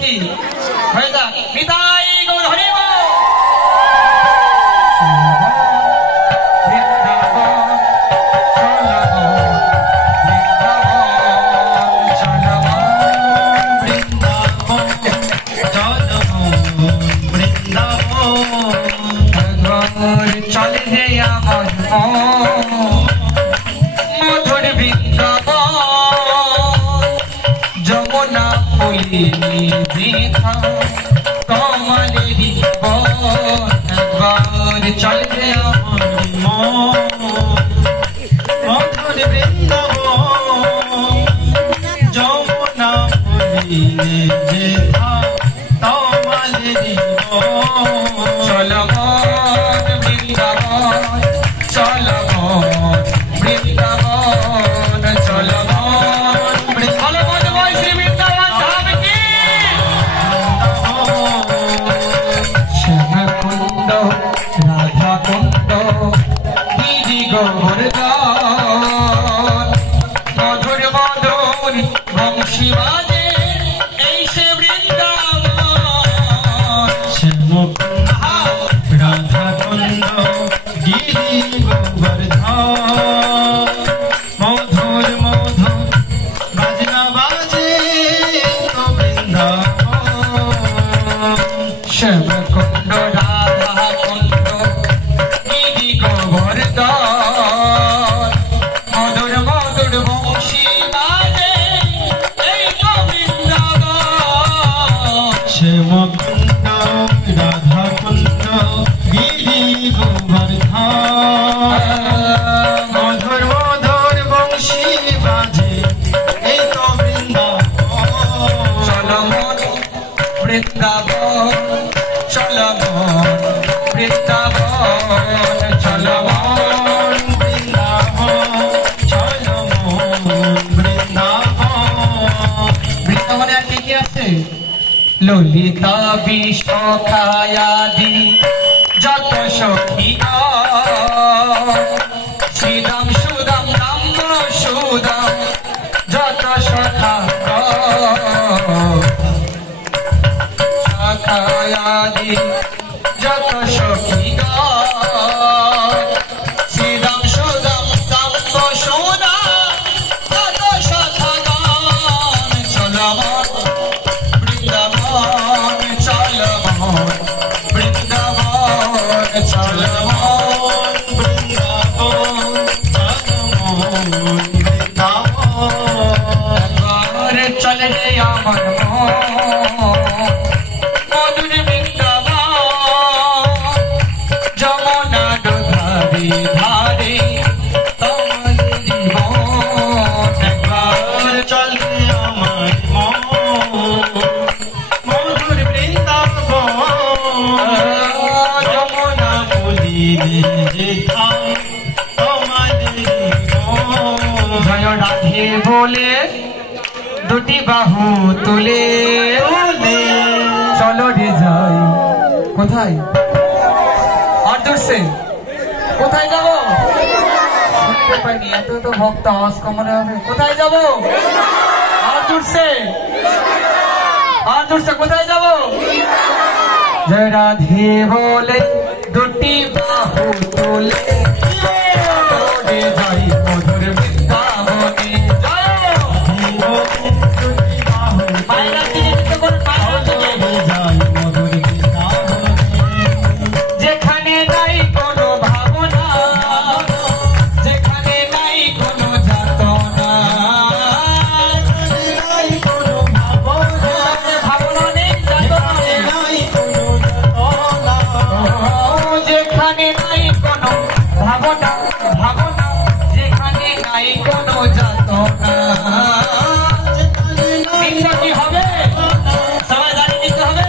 কি হয়ে যাক নিতাই গৌর হরি বল। চলে হে আমার মধুর বৃন্দাবন যমুনা পুলিনী দেখা কমলেরি বন একবার চলে হে আমার মধুর বৃন্দাবন যমুনা পুলিনী দেখা কমলেরি বন চলো রাধা কুন্দ গিরি গোবর্ধন মধুর মধুর বংশী বাজে এই সে বৃন্দাবন রাধা কুন্দ গিরি গোবর্ধন মধুর মধুর বাজনা বাজে তো বৃন্দাবন শ্যাম কুন্দ রাধা কুন্দ গিরি গোবর্ধন মধুর মধুর বংশী বাজে এই তো বৃন্দাবন চলো মন বৃন্দাবন চলো মন বৃন্দাবন চলো মন বৃন্দাবন চলো মন বৃন্দাবন বৃন্দাবনে আর কি কি আছে ললিতা বিশ্বখায়াদি যত সখী শ্রীদাম সুদাম নাম সুদাম যত সখা শাখায়াদি যত সখী শ্রীদাম সুদাম নাম সুদাম যত সখা চলো বৃন্দাবন চলো বৃন্দাবন চলো বৃন্দাবন চলে রে আমার মধুর বৃন্দাবন যমুনা ধারে ধারে তোমার জীবন একবার চলে আমার মধুর বৃন্দাবন যমুনা পুলিনী দেখা জয় রাধে বলে দুটি বাহু তুলে চলো রে যাই কোথায় আর দূরছে কোথায় যাবো শুনতে পাইনি এত তো ভক্ত আওয়াজ কমানো হবে কোথায় যাবো আর দূরছে কোথায় যাবো জয় রাধে বলে দুটি বাহু তুলে যাই মধুর বৃন্দাবনে যেখানে নাই কোনো ভাবনা যেখানে নাই কোনো যাতনা ভাবনা নেই যেখানে নাই কোনো ভাবনা যেখানে নাই কোনো যাতনা কি হবে সবাই জানিয়ে দিতে হবে